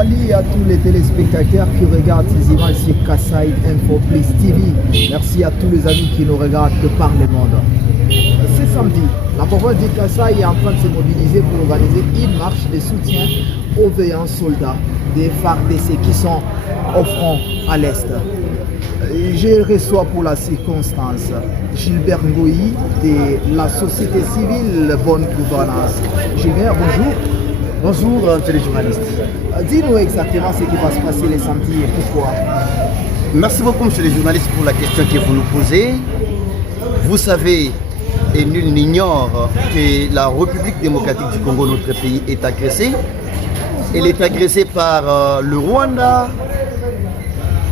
salue à tous les téléspectateurs qui regardent ces images sur Kasai Info Plus TV. Merci à tous les amis qui nous regardent de par le monde. Ce samedi, la province de Kasai est en train de se mobiliser pour organiser une marche de soutien aux veillants soldats des FARDC qui sont au front à l'Est. Je reçois pour la circonstance Gilbert Ngoyi de la société civile Bonne Gouvernance. Gilbert, bonjour. Bonjour, monsieur les journalistes. Dis-nous exactement ce qui va se passer les samedis et pourquoi. Merci beaucoup, monsieur les journalistes, pour la question que vous nous posez. Vous savez, et nul n'ignore, que la République démocratique du Congo, notre pays, est agressée. Elle est agressée par le Rwanda,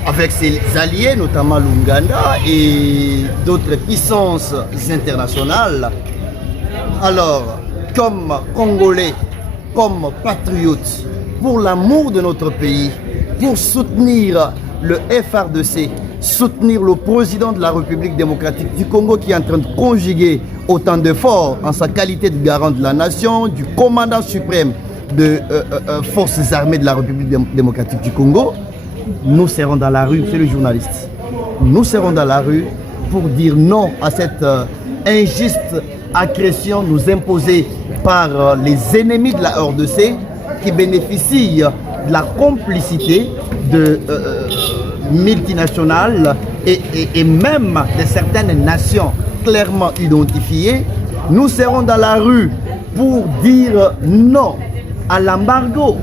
avec ses alliés, notamment l'Ouganda et d'autres puissances internationales. Alors, comme Congolais, comme patriotes, pour l'amour de notre pays, pour soutenir le FARDC, soutenir le président de la République démocratique du Congo qui est en train de conjuguer autant d'efforts en sa qualité de garant de la nation, du commandant suprême des forces armées de la République démocratique du Congo, nous serons dans la rue, monsieur le journaliste. Nous serons dans la rue pour dire non à cette injuste agression nous imposée par les ennemis de la RDC qui bénéficient de la complicité de multinationales et même de certaines nations clairement identifiées. Nous serons dans la rue pour dire non à l'embargo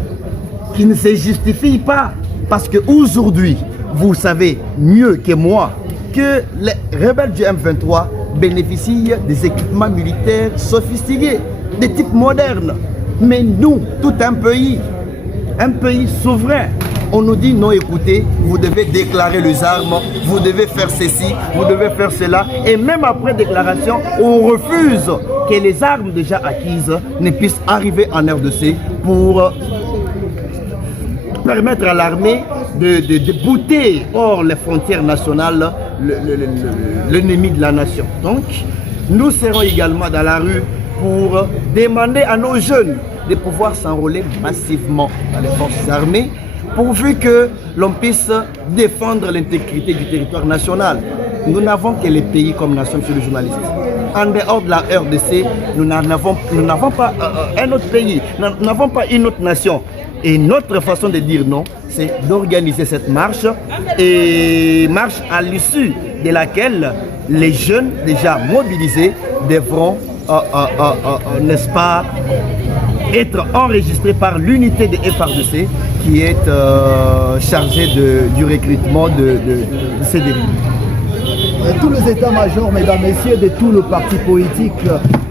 qui ne se justifie pas. Parce qu'aujourd'hui, vous savez mieux que moi que les rebelles du M23 bénéficient des équipements militaires sophistiqués, de type moderne. Mais nous, tout un pays souverain, on nous dit non, écoutez, vous devez déclarer les armes, vous devez faire ceci, vous devez faire cela. Et même après déclaration, on refuse que les armes déjà acquises ne puissent arriver en RDC pour permettre à l'armée de bouter hors les frontières nationales l'ennemi de la nation. Donc, nous serons également dans la rue pour demander à nos jeunes de pouvoir s'enrôler massivement dans les forces armées, pourvu que l'on puisse défendre l'intégrité du territoire national. Nous n'avons que les pays comme nation, monsieur le journaliste. En dehors de la RDC, nous n'avons pas un autre pays, nous n'avons pas une autre nation. Et notre façon de dire non, c'est d'organiser cette marche, et marche à l'issue de laquelle les jeunes déjà mobilisés devront, n'est-ce pas, être enregistrés par l'unité de FARDC qui est chargée du recrutement de ces délits. Tous les états-majors, mesdames, messieurs, de tous les partis politiques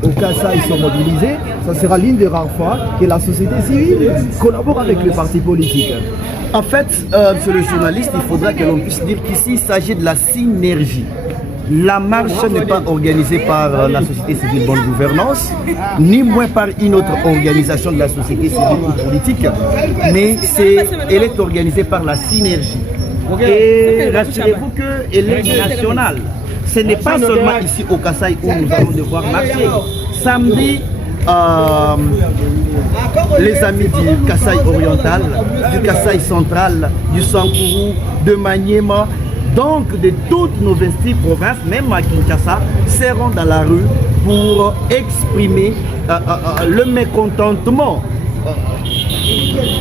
au Kasai sont mobilisés. Ça sera l'une des rares fois que la société civile collabore avec les partis politiques. En fait, monsieur le journaliste, il faudra que l'on puisse dire qu'ici, il s'agit de la synergie. La marche n'est pas organisée par la société civile Bonne Gouvernance, ni moins par une autre organisation de la société civile ou politique, mais elle est organisée par la synergie. Et rassurez-vous qu'elle est nationale. Ce n'est pas seulement ici au Kasai où nous allons devoir marcher. Samedi, les amis du Kasai oriental, du Kasai central, du Sankourou, de Maniema, donc de toutes nos 26 provinces, même à Kinshasa, seront dans la rue pour exprimer le mécontentement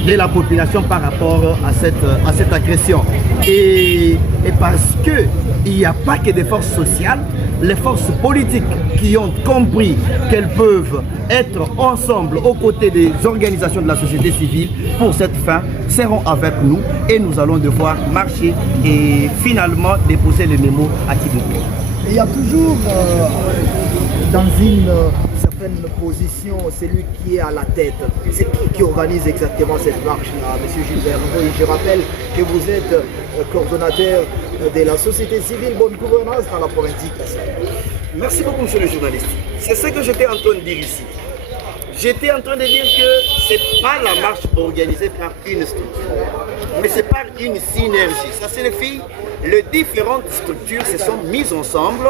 de la population par rapport à cette agression. Et parce qu'il n'y a pas que des forces sociales, les forces politiques qui ont compris qu'elles peuvent être ensemble aux côtés des organisations de la société civile pour cette fin seront avec nous et nous allons devoir marcher et finalement déposer le mémo à Kiboukou. Il y a toujours dans une certaine position celui qui est à la tête. C'est qui organise exactement cette marche-là, M. Gilbert Ngoyi? Je rappelle que vous êtes coordonnateur de la société civile Bonne Gouvernance dans la province du Kasai. Merci beaucoup, monsieur le journaliste. C'est ce que j'étais en train de dire ici. J'étais en train de dire que ce n'est pas la marche organisée par une structure, mais c'est par une synergie. Ça signifie que les différentes structures se sont mises ensemble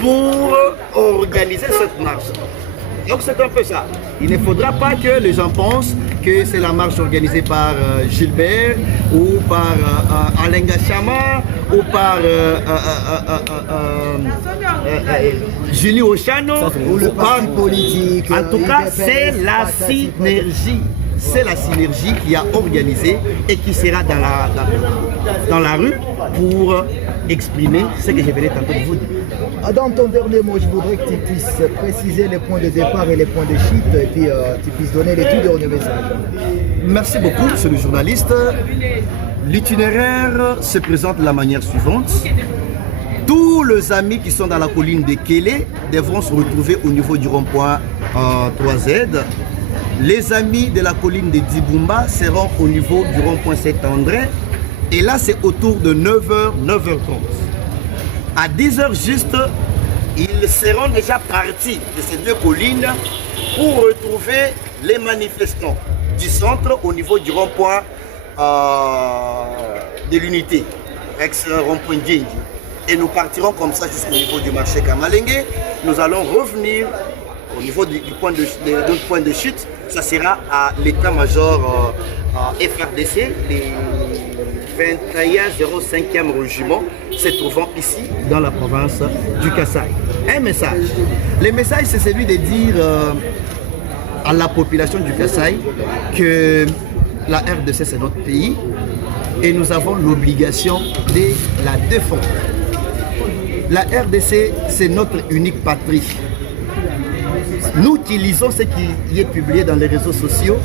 pour organiser cette marche. Donc c'est un peu ça. Il ne faudra pas que les gens pensent que c'est la marche organisée par Gilbert ou par Alain Gachama ou par Julie Ochano Ou le par parti politique. en tout cas, c'est UDPS, la patati, synergie. C'est la synergie qui a organisé et qui sera dans la rue pour exprimer ce que je venais tantôt de vous dire. Dans ton dernier mot, je voudrais que tu puisses préciser les points de départ et les points de chute et puis tu puisses donner les tout derniers messages. Merci beaucoup, monsieur le journaliste. L'itinéraire se présente de la manière suivante. Tous les amis qui sont dans la colline de Kélé devront se retrouver au niveau du rond-point 3Z. Les amis de la colline de Dibumba seront au niveau du rond-point Saint-André. Et là, c'est autour de 9h, 9h30. À 10h juste, ils seront déjà partis de ces deux collines pour retrouver les manifestants du centre au niveau du rond-point de l'unité, ex-rond-point Djinji. Et nous partirons comme ça jusqu'au niveau du marché Kamalengue. Nous allons revenir au niveau du point de chute. Ça sera à l'état-major FRDC, les 2105e régiment, se trouvant ici dans la province du Kasaï. Un message. Le message, c'est celui de dire à la population du Kasaï que la RDC, c'est notre pays et nous avons l'obligation de la défendre. La RDC, c'est notre unique patrie. Nous qui lisons ce qui est publié dans les réseaux sociaux,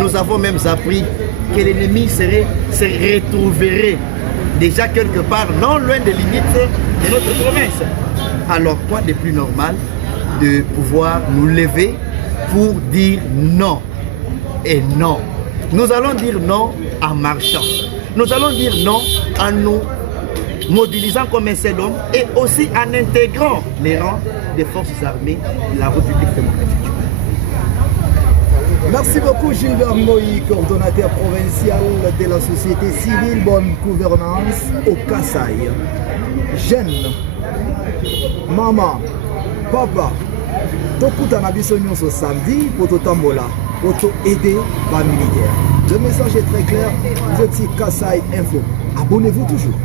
nous avons même appris que l'ennemi se retrouverait déjà quelque part non loin des limites de notre province. Alors quoi de plus normal de pouvoir nous lever pour dire non et non. Nous allons dire non en marchant. Nous allons dire non en nous mobilisant comme un seul homme et aussi en intégrant les rangs des forces armées de la République démocratique. Merci beaucoup Gilbert Moïse, coordonnateur provincial de la société civile Bonne Gouvernance au Kasaï. Jeune, maman, papa, tokuta na biso nyonso samedi pour totambola, pour aider les militaires. Le message est très clair, vous êtes sur Kasaï Info. Abonnez-vous toujours.